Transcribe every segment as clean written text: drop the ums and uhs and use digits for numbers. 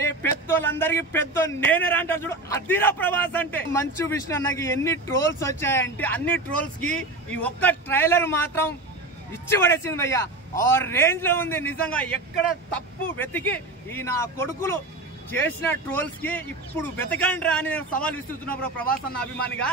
పెద్దోళ్ళందరికి పెద్ద నేనేరా అంటారు చూడు, అదిరా ప్రభాస్ అంటే. మంచు విష్ణు అన్నకి ఎన్ని ట్రోల్స్ వచ్చాయంటే అన్ని ట్రోల్స్ కి ఈ ఒక్క ట్రైలర్ మాత్రం ఇచ్చి పడేసింది భయ్యా. ఆ రేంజ్ లో ఉంది నిజంగా. ఎక్కడ తప్పు వెతికి ఈ నా కొడుకులు చేసిన ట్రోల్స్ కి ఇప్పుడు వెతకండి రా అని నేను సవాల్ విస్తున్నా బ్రో. ప్రభాస్ అన్న అభిమానిగా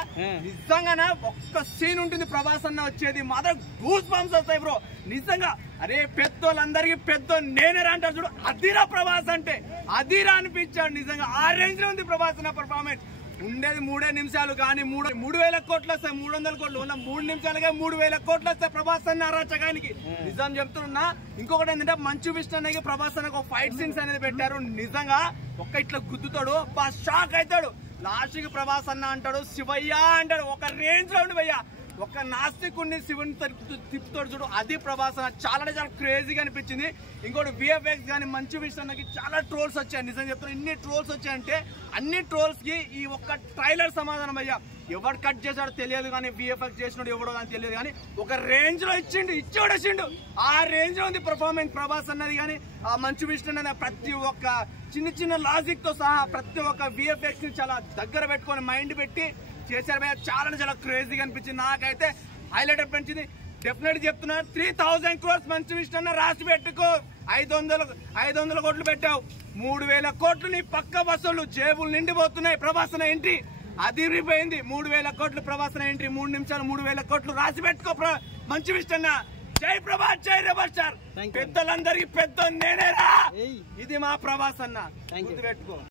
నిజంగానే ఒక్క సీన్ ఉంటుంది ప్రభాస్ అన్న వచ్చేది మాత్రం గూస్ బంప్స్ వస్తాయి బ్రో నిజంగా. అరే పెద్దోళ్ళందరికి పెద్ద నేనేరా అంటారు చూడు, అదిరా ప్రభాస్ అంటే. అదిరా అనిపించాడు నిజంగా. ఆ రేంజ్ లో ఉంది ప్రభాస్ అన్న పర్ఫార్మెన్స్. ఉండేది 3 నిమిషాలు కానీ 3,000 కోట్లు వస్తాయి. 300 కోట్లు ఉన్న 3 నిమిషాలుగా 3,000 కోట్లు వస్తాయి ప్రభాస్ అన్న అరాచకానికి. నిజం చెప్తున్నా. ఇంకొకటి ఏంటంటే మంచు విష్ణు అన్నకి ప్రభాస్ అన్నకు ఫైట్ సీన్స్ అనేది పెట్టారు. నిజంగా ఒక్క ఇట్లా గుద్దుతాడు, షాక్ అవుతాడు. లాస్ట్ కి ప్రభాస్ అన్న అంటాడు శివయ్య అంటాడు. ఒక రేంజ్ లో ఉండి భయ్యా. ఒక నాస్తికుడిని శివుని తిప్పుతాడు చూడు, అది ప్రభాస్ అన్న. చాలా చాలా క్రేజీగా అనిపించింది. ఇంకోటి విఎఫ్ఎక్స్ కానీ మంచు విష్ణు అన్నకి చాలా ట్రోల్స్ వచ్చాయి. నిజం చెప్తున్నా. ఇన్ని ట్రోల్స్ వచ్చాయంటే అన్ని ట్రోల్స్ కి ఈ ఒక్క ట్రైలర్ సమాధానం అయ్యా. ఎవరు కట్ చేశాడో తెలియదు కానీ విఎఫ్ఎక్స్ చేసినాడు ఎవడో కానీ తెలియదు కానీ ఒక రేంజ్ లో ఇచ్చిండు. ఆ రేంజ్ లో ఉంది పర్ఫార్మెన్స్ ప్రభాస్ అన్నది. కానీ ఆ మంచు విష్ణు అన్నది ప్రతి ఒక్క చిన్న లాజిక్ తో సహా ప్రతి ఒక్క విఎఫ్ఎక్స్ ని చాలా దగ్గర పెట్టుకొని మైండ్ పెట్టి చేశారు భయ్యా. చాలా చాలా క్రేజీగా అనిపించింది. నాకైతే హైలైట్ అనిపించింది. డెఫినెట్ చెప్తున్నా 3,000 crores మంచు విష్ణు అన్న రాసి పెట్టుకో. 500 కోట్లు పెట్టావు, 3,000 కోట్లు నీ పక్క బస్సులు జేబులు నిండిపోతున్నాయి. ప్రభాస్ అన్న ఎంట్రీ అదిరిపోయింది. 3,000 కోట్లు ప్రభాస్ అన్న ఎంట్రీ. 3 నిమిషాలు 3,000 కోట్లు రాసి పెట్టుకో మంచు విష్ణు అన్న. జై ప్రభాస్, జై రెబల్ స్టార్. పెద్దలందరికి పెద్ద నేనేరా. ఇది మా ప్రభాస్ అన్న, గుర్తుపెట్టుకో.